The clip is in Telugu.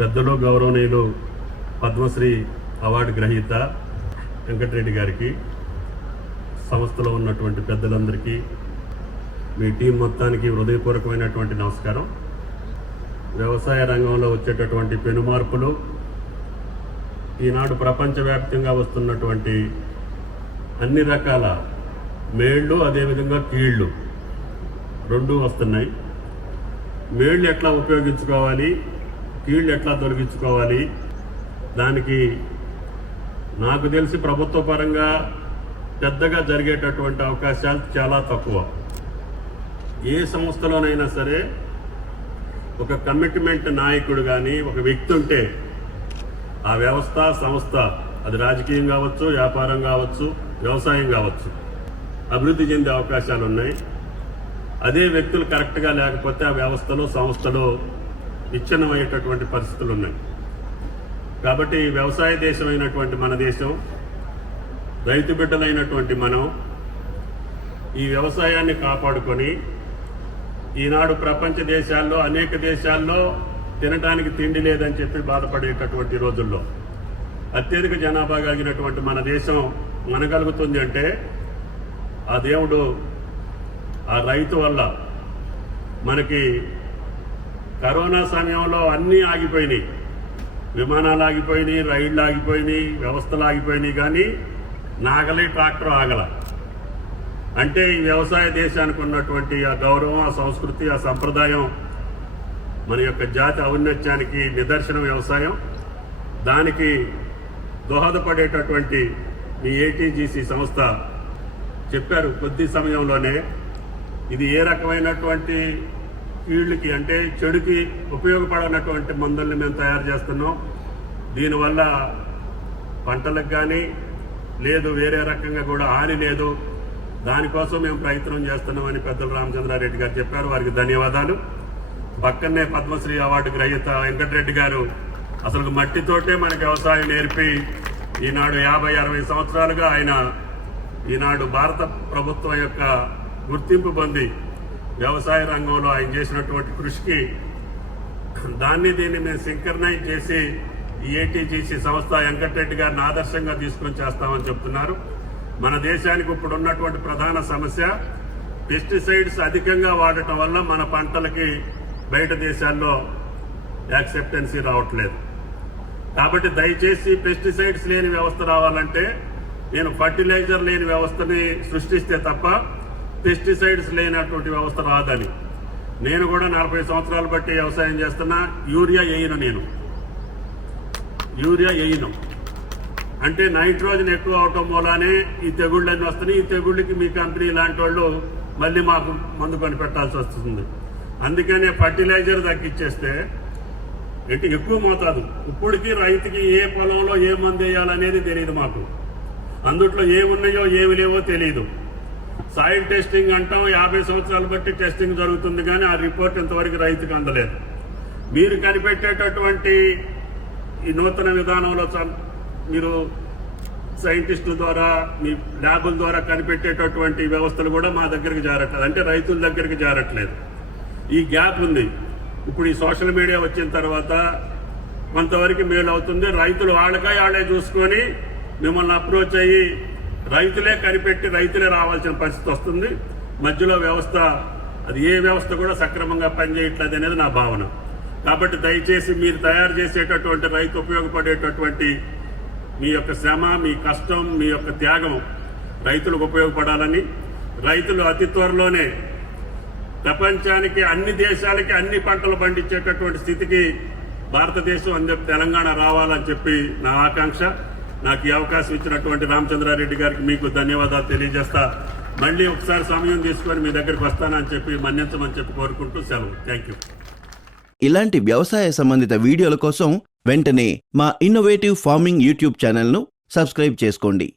పెద్దలు గౌరవనీయులు పద్మశ్రీ అవార్డు గ్రహీత వెంకటరెడ్డి గారికి సంస్థలో ఉన్నటువంటి పెద్దలందరికీ మీ టీం మొత్తానికి హృదయపూర్వకమైనటువంటి నమస్కారం. వ్యవసాయ రంగంలో వచ్చేటటువంటి పెనుమార్పులు ఈనాడు ప్రపంచవ్యాప్తంగా వస్తున్నటువంటి అన్ని రకాల మేళ్ళు అదేవిధంగా కీళ్ళు రెండు వస్తున్నాయి. మేళ్ళు ఎట్లా ఉపయోగించుకోవాలి? కీళ్ళు ఎట్లా తొలగించుకోవాలి దానికి నాకు తెలిసి ప్రభుత్వ పరంగా పెద్దగా జరిగేటటువంటి అవకాశాలు చాలా తక్కువ. ఏ సంస్థలోనైనా సరే ఒక కమిట్మెంట్ నాయకుడు కానీ ఒక వ్యక్తి ఉంటే ఆ వ్యవస్థ సంస్థ అది రాజకీయం కావచ్చు వ్యాపారం కావచ్చు వ్యవసాయం కావచ్చు అభివృద్ధి చెందే అవకాశాలు ఉన్నాయి అదే వ్యక్తులు కరెక్ట్గా లేకపోతే ఆ వ్యవస్థలో సంస్థలో విచ్ఛిన్నమయ్యేటటువంటి పరిస్థితులు ఉన్నాయి. కాబట్టి వ్యవసాయ దేశమైనటువంటి మన దేశం రైతు బిడ్డలైనటువంటి మనం ఈ వ్యవసాయాన్ని కాపాడుకొని ఈనాడు ప్రపంచ దేశాల్లో అనేక దేశాల్లో తినడానికి తిండి లేదని చెప్పి బాధపడేటటువంటి రోజుల్లో అత్యధిక జనాభా కలిగినటువంటి మన దేశం మనగలుగుతుంది అంటే ఆ దేవుడు ఆ రైతు వల్ల మనకి కరోనా సమయంలో అన్నీ ఆగిపోయినాయి. విమానాలు ఆగిపోయినాయి రైళ్ళు ఆగిపోయినాయి వ్యవస్థలు ఆగిపోయినాయి కానీ నాగలి ట్రాక్టర్ ఆగల. అంటే ఈ వ్యవసాయ దేశానికి ఉన్నటువంటి ఆ గౌరవం ఆ సంస్కృతి ఆ సంప్రదాయం మన యొక్క జాతి ఔన్నత్యానికి నిదర్శనం వ్యవసాయం. దానికి దోహదపడేటటువంటి మీ ఏటీజీసీ సంస్థ చెప్పారు కొద్ది సమయంలోనే. ఇది ఏ రకమైనటువంటి కీళ్ళకి అంటే చెడుకి ఉపయోగపడనటువంటి మందుల్ని మేము తయారు చేస్తున్నాం. దీనివల్ల పంటలకు కానీ లేదు వేరే రకంగా కూడా హాని లేదు. దానికోసం మేము ప్రయత్నం చేస్తున్నామని పెద్దలు రామచంద్రారెడ్డి గారు చెప్పారు. వారికి ధన్యవాదాలు. పక్కనే పద్మశ్రీ అవార్డు గ్రహీత వెంకటరెడ్డి గారు అసలు మట్టితోటే మనకి వ్యవసాయం నేర్పి ఈనాడు యాభై అరవై సంవత్సరాలుగా ఆయన ఈనాడు భారత ప్రభుత్వం యొక్క గుర్తింపు పొంది వ్యవసాయ రంగంలో ఆయన చేసినటువంటి కృషికి దాన్ని దీన్ని మేము సింకర్నైజ్ చేసి ఏటీజీసీ సంస్థ వెంకటరెడ్డి గారిని ఆదర్శంగా తీసుకొని చేస్తామని చెప్తున్నారు. మన దేశానికి ఇప్పుడు ఉన్నటువంటి ప్రధాన సమస్య పెస్టిసైడ్స్ అధికంగా వాడటం వల్ల మన పంటలకి బయట దేశాల్లో యాక్సెప్టెన్సీ రావట్లేదు. కాబట్టి దయచేసి పెస్టిసైడ్స్ లేని వ్యవస్థ రావాలంటే నేను ఫర్టిలైజర్ లేని వ్యవస్థని సృష్టిస్తే తప్ప పెస్టిసైడ్స్ లేనటువంటి వ్యవస్థ రాదని. నేను కూడా నలభై సంవత్సరాలు బట్టి వ్యవసాయం చేస్తున్నా యూరియా వేయను నేను. యూరియా వేయను. అంటే నైట్రోజన్ ఎక్కువ అవటం మూలానే ఈ తెగుళ్ళన్నీ వస్తున్నాయి. ఈ తెగుళ్ళకి మీ కంపెనీ లాంటి వాళ్ళు మళ్ళీ మాకు మందు కొని పెట్టాల్సి వస్తుంది. అందుకనే ఫర్టిలైజర్ తగ్గించేస్తే అంటే ఎక్కువ మోతాదు. ఇప్పటికీ రైతుకి ఏ పొలంలో ఏ మందు వేయాలనేది తెలియదు మాకు. అందుట్లో ఏమున్నాయో ఏమి లేవో తెలియదు సాయిల్ టెస్టింగ్ అంటాం యాభై సంవత్సరాలు బట్టి టెస్టింగ్ జరుగుతుంది కానీ ఆ రిపోర్ట్ ఇంతవరకు రైతుకు అందలేదు. మీరు కనిపెట్టేటటువంటి ఈ నూతన విధానంలో చ- మీరు సైంటిస్టుల ద్వారా మీ ల్యాబుల ద్వారా కనిపెట్టేటటువంటి వ్యవస్థలు కూడా మా దగ్గరికి జారట్లేదు. అంటే రైతుల దగ్గరికి జారట్లేదు. ఈ గ్యాప్ ఉంది. ఇప్పుడు ఈ సోషల్ మీడియా వచ్చిన తర్వాత కొంతవరకు మేలు అవుతుంది రైతులు వాళ్ళకాయ వాళ్ళే చూసుకొని మిమ్మల్ని అప్రోచ్ అయ్యి రైతులే కనిపెట్టి రైతులే రావాల్సిన పరిస్థితి వస్తుంది. మధ్యలో వ్యవస్థ అది ఏ వ్యవస్థ కూడా సక్రమంగా పనిచేయట్లేదు అనేది నా భావన. కాబట్టి దయచేసి మీరు తయారు చేసేటటువంటి రైతు ఉపయోగపడేటటువంటి మీ యొక్క శ్రమ మీ కష్టం మీ యొక్క త్యాగం రైతులకు ఉపయోగపడాలని. రైతులు అతి త్వరలోనే ప్రపంచానికి అన్ని దేశాలకి అన్ని పంటలు పండించేటటువంటి స్థితికి భారతదేశం అని చెప్పి తెలంగాణ రావాలని చెప్పి నా ఆకాంక్ష. నాకు ఈ అవకాశం ఇచ్చినటువంటి రామచంద్రారెడ్డి గారికి మీకు ధన్యవాదాలు తెలియజేస్తా. మళ్ళీ ఒకసారి సమయం తీసుకొని మీ దగ్గరికి వస్తానని చెప్పి మన్నించమని చెప్పి కోరుకుంటూ సెలవు. థ్యాంక్ యూ ఇలాంటి వ్యవసాయ సంబంధిత వీడియోల కోసం వెంటనే మా ఇన్నోవేటివ్ ఫార్మింగ్ యూట్యూబ్ ఛానల్ను సబ్స్క్రైబ్ చేసుకోండి.